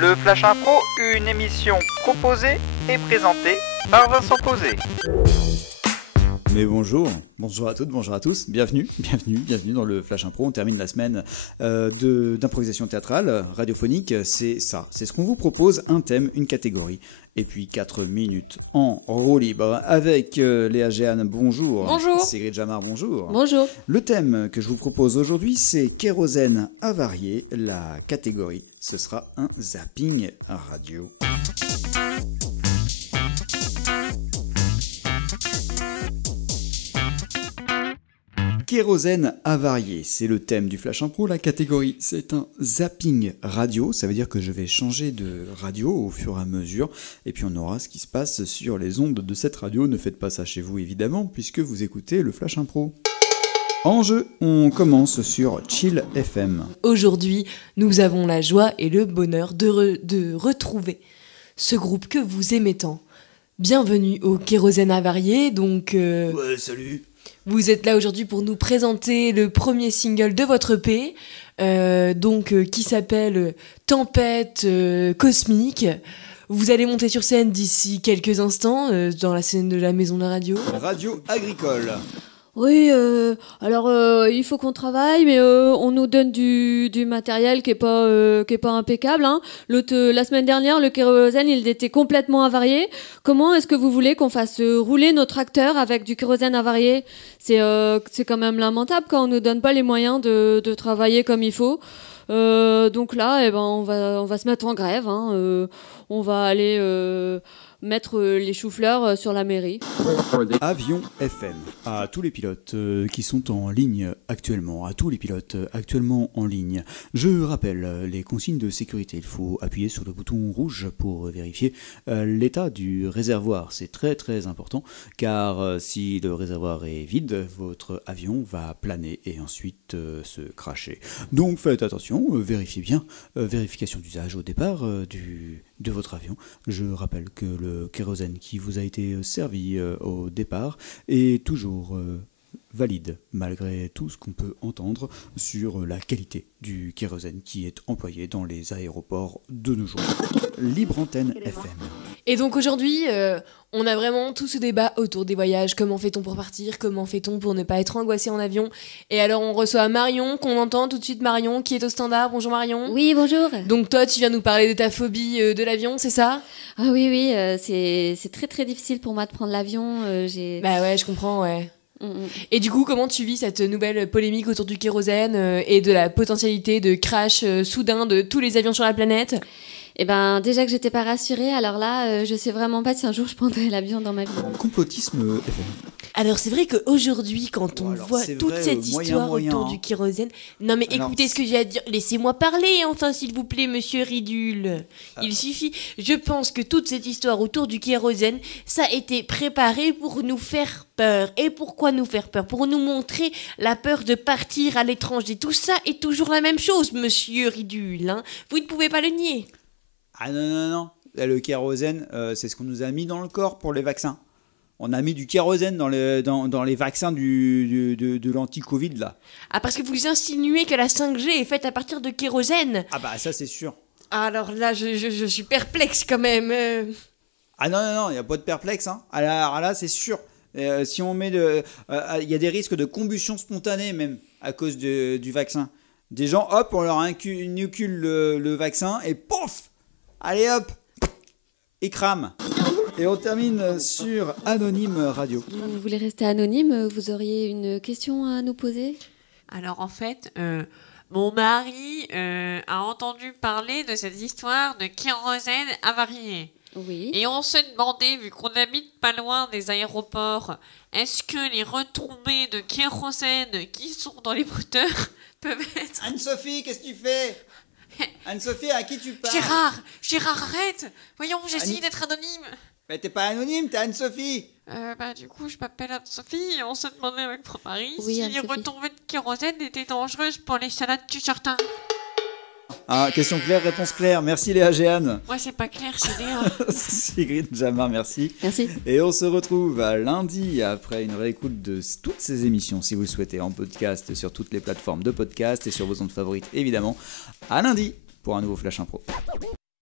Le Flash Impro, une émission proposée et présentée par Vincent Posé. Mais bonjour à toutes, bonjour à tous, bienvenue dans le Flash Impro. On termine la semaine d'improvisation théâtrale, radiophonique, c'est ce qu'on vous propose, un thème, une catégorie, et puis 4 minutes en roue libre avec Léa Géane, bonjour. Bonjour. Sigrid Jamar, bonjour. Bonjour. Le thème que je vous propose aujourd'hui, c'est kérosène avarié, la catégorie, ce sera un zapping radio. Kérosène avarié, c'est le thème du Flash Impro. La catégorie, c'est un zapping radio. Ça veut dire que je vais changer de radio au fur et à mesure. Et puis on aura ce qui se passe sur les ondes de cette radio. Ne faites pas ça chez vous, évidemment, puisque vous écoutez le Flash Impro. En jeu, on commence sur Chill FM. Aujourd'hui, nous avons la joie et le bonheur de retrouver ce groupe que vous aimez tant. Bienvenue au Kérosène avarié, donc... Ouais, salut. Vous êtes là aujourd'hui pour nous présenter le premier single de votre EP, qui s'appelle Tempête Cosmique. Vous allez monter sur scène d'ici quelques instants, dans la scène de la Maison de la Radio. Radio agricole. Oui, il faut qu'on travaille, mais on nous donne du matériel qui est pas impeccable. Hein. La semaine dernière, le kérosène, il était complètement avarié. Comment est-ce que vous voulez qu'on fasse rouler nos tracteurs avec du kérosène avarié ? C'est quand même lamentable quand on nous donne pas les moyens de travailler comme il faut. Donc là, on va se mettre en grève. Hein. On va aller mettre les choux-fleurs sur la mairie. Avion FM, à tous les pilotes qui sont en ligne actuellement, en ligne. Je rappelle les consignes de sécurité. Il faut appuyer sur le bouton rouge pour vérifier l'état du réservoir. C'est très très important car si le réservoir est vide, votre avion va planer et ensuite se crasher. Donc faites attention, vérifiez bien, vérification d'usage au départ de votre avion. Je rappelle que le kérosène qui vous a été servi au départ est toujours valide, malgré tout ce qu'on peut entendre sur la qualité du kérosène qui est employé dans les aéroports de nos jours. Libre Antenne FM. Et donc aujourd'hui, on a vraiment tout ce débat autour des voyages. Comment fait-on pour partir ? Comment fait-on pour ne pas être angoissé en avion ? Et alors on reçoit Marion, qu'on entend tout de suite. Marion, qui est au standard. Bonjour Marion. Oui, bonjour. Donc toi, tu viens nous parler de ta phobie de l'avion, c'est ça ? Ah oui, c'est très très difficile pour moi de prendre l'avion. Bah ouais, je comprends, ouais. Et du coup, comment tu vis cette nouvelle polémique autour du kérosène et de la potentialité de crash soudain de tous les avions sur la planète ? Eh ben, déjà que j'étais pas rassurée, alors là, je sais vraiment pas si un jour je prendrai l'avion dans ma vie. Complotisme FM. Alors c'est vrai qu'aujourd'hui, quand on voit toute cette histoire autour du kérosène... Non mais écoutez ce que j'ai à dire, laissez-moi parler enfin s'il vous plaît monsieur Ridule. Il suffit, je pense que toute cette histoire autour du kérosène, ça a été préparé pour nous faire peur. Et pourquoi nous faire peur ? Pour nous montrer la peur de partir à l'étranger. Tout ça est toujours la même chose monsieur Ridule, hein. Vous ne pouvez pas le nier. Ah non. Le kérosène, c'est ce qu'on nous a mis dans le corps pour les vaccins. On a mis du kérosène dans les vaccins de l'anti-Covid, là. Ah, parce que vous insinuez que la 5G est faite à partir de kérosène. Ah bah ça, c'est sûr. Alors là, je suis perplexe quand même. Ah non, il n'y a pas de perplexe. Hein. Alors là, c'est sûr. Si on met y a des risques de combustion spontanée, même, à cause du vaccin. Des gens, hop, on leur inocule le vaccin et pouf ! Allez hop, et crame. Et on termine sur Anonyme Radio. Vous voulez rester anonyme ? Vous auriez une question à nous poser ? Alors en fait, mon mari a entendu parler de cette histoire de kérosène avarié. Oui. Et on se demandait, vu qu'on habite pas loin des aéroports, est-ce que les retombées de kérosène qui sont dans les moteurs peuvent être... Anne-Sophie, qu'est-ce que tu fais ? Anne-Sophie, à qui tu parles ? Gérard, arrête. Voyons, j'essaye d'être anonyme. Mais t'es pas anonyme, t'es Anne-Sophie. Du coup, je m'appelle Anne-Sophie et on se demandait avec mon mari si les Anne-Sophie. retombées de kérosène étaient dangereuses pour les salades du jardin. Ah, question claire, réponse claire. Merci Léa Géane. Moi, c'est pas clair, c'est Léa. Sigrid Jamar, merci. Merci. Et on se retrouve à lundi après une réécoute de toutes ces émissions, si vous le souhaitez, en podcast sur toutes les plateformes de podcast et sur vos ondes favorites, évidemment. À lundi pour un nouveau Flash Impro.